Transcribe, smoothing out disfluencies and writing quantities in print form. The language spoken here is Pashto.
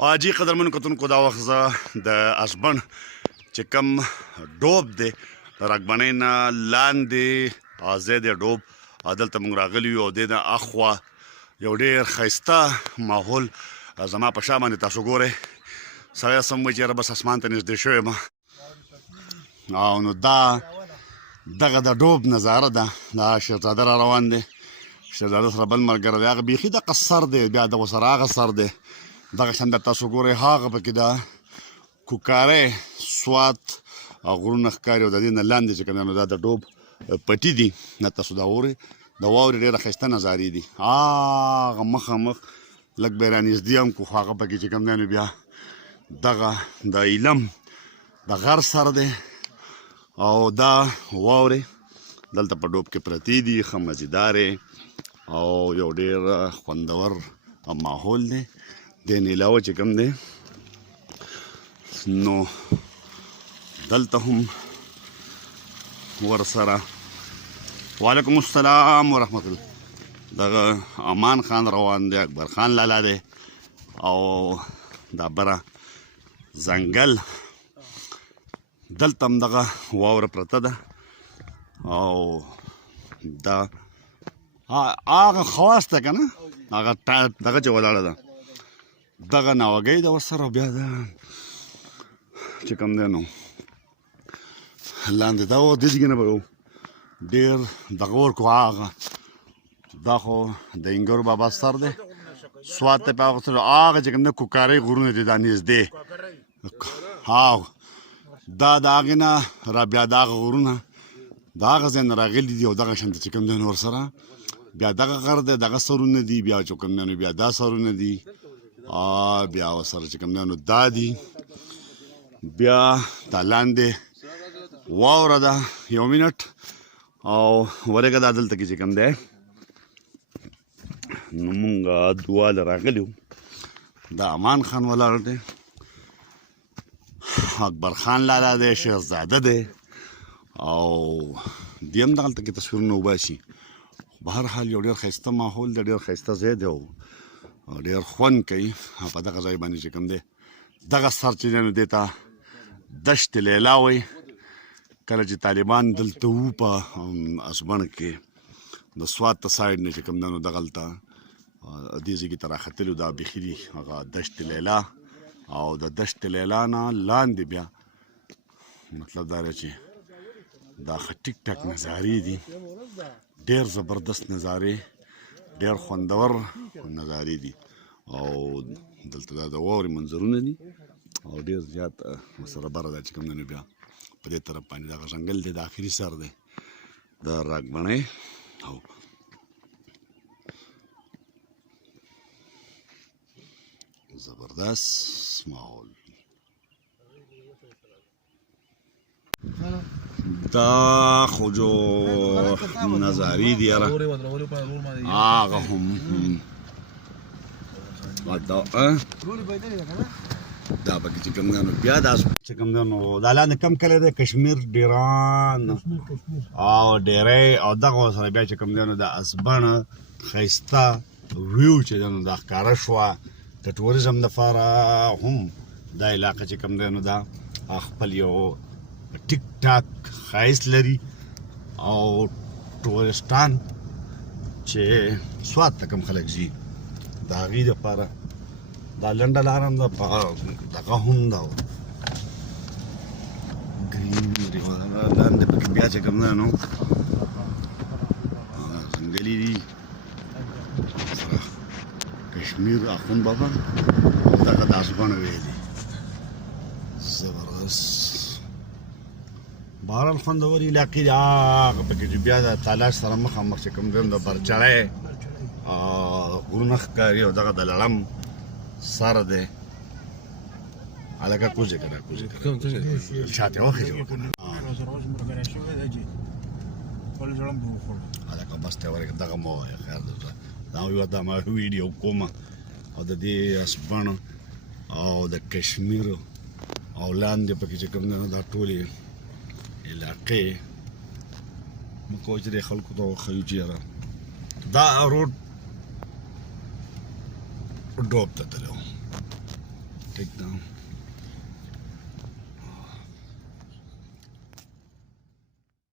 حاجي قدرمن کتونکو دا وخت زه د اسبن چې کوم ډوب دی د راګبڼۍ نه لاندې ځای دی ډوب دلته موږ راغلي یو او دې نه اخوا یو ډېر ښایسته ماحول زما په شا باندې تاسو ګورئ سړی سم وایي چې یاره بس اسمان ته نږدې شوی یم او نو دغه د ډوب نظاره ده دا شهزاده را روان دی شهزاده سره بل ملګری دی هغه بیخي دغه سر دی بیا دغه سره هغه سر دی دغه شان د تاسو ګورئ هغه پکې ده کوکارۍ سوات او غرونه ښکاري او د دې نه لاندې چې کوم دا د ډوب پټي دي نه تاسو دا ګورئ د واورې ډېره ښایسته نظارې دي هغه مخامخ لږ به یې رانږدې هم کړو خو هغه پکې چې کوم دی نو بیا دغه د ایلم د غر سر دی او دا واورې دلته په ډوب کې پرتې دي ښه مزیدارې او یو ډېر خوندور ماحول دی دې نه علاوه چې کوم دی نو دلته هم ورسره وعلیکم السلام ورحمت الله دغه امان خان روان دی اکبر خان لالا دی او دا بره ځنګل دلته هم دغه واوره پرته ده او دا هغه خواص ده که نه هغه دغه چې ولاړه ده دغه ناوګۍ ده ورسره بیا ده چې کوم دی نو لاندې دا و دېځګې نه به یو ډېر دغه ورکو هغه دا خو د انګورو بابا سر دی سوات ته په هغه سره هغه چې کوم دی کوکارۍ غرونه دي دا نږدې دا د هغې نه را بیا د هغه غرونه د هغه ځای نه راغلي دي او دغه شانته چې کوم دی نو ورسره بیا دغه غر دی دغه سرونه دي بیا چې کوم دی نو بیا دا سرونه دي بیا ورسره چې کوم دی نو دا دي بیا دا لاندې واوره ده یو منټ او ورېږه دا دلته کې چې کوم دی نو مونږ دواله راغلي وو دا امان خان ولاړ دی اکبر خان لالا دی شهزاده دی او دی هم دغلته کې تصویرونه وباسي په هر حال یو ډېر ښایسته ماحول دی ډېر ښایسته ځای دی او ډېر خوند کوي په دغه ځای باندې چې کوم دی دغه سر چې دی نو دې ته دشت لیلا وایي کله چې طالبان دلته وو په اسبن کې د سوات ته سایډ نه چې کوم دی نو دغلته دې ځای کې ته راختلي دا بیخي دي هغه دشت لیلا او د دشت لیلا نه لاندې بیا مطلب دا دی چې دا ښه ټیک ټاک نظارې دي ډېر زبردست نظارې ډېر خوندور نظارې دي او دلته دا د واورې منظرونه دي او ډېر زیات ورسره بره دا چې کوم دی نو بیا په دې طرف باندې دغه ځنګل دی د آخري سر دی د راګبڼۍ او زبردست ماحول دا خو جو نظارې دي یاره هغه هم دا پکې چې کوم دی نو بیا دا چې کوم دی نو دا لاندې کم کلی دی کشمیر ډیران او ډیری او دغه ورسره بیا چې کوم دی نو د اسبن ښایسته ویو چې دی نو دا ښکاره شوه د ټوریزم دپاره هم دا علاقه چې کوم دی نو دا خپل یو ټیک ټاک ښایست لري او ټوریسټان چې سوات ته کوم خلک ځي د هغې دپاره دا لنډه لاره هم ده دغه هم ده ګرینري لاندې پکې بیا چې کوم دی نو ځنګلي دي سره کشمیر اخون بابا دغه د اسبن ویلي زبردست بهرحال خوندور علاقې دي هغه پکې چې بیا د تالاش سره مخامخ چې کوم دی د برچړی غرونه ښکاري او دغه د لړم سر دی هلکه کوزې که نه کوزې شاته وخېژه هلکه بس ته ورکړه دغه مه وایه خیر ده دا یوه دا ما ویډیو کومه او د دې اسبن او د کشمیر او لاندې پکې چې کوم دی نو دا ټولې علاقې موږ کوو چې دې خلکو ته وښیو چې یاره دا روډ ډوب ته تللی take down.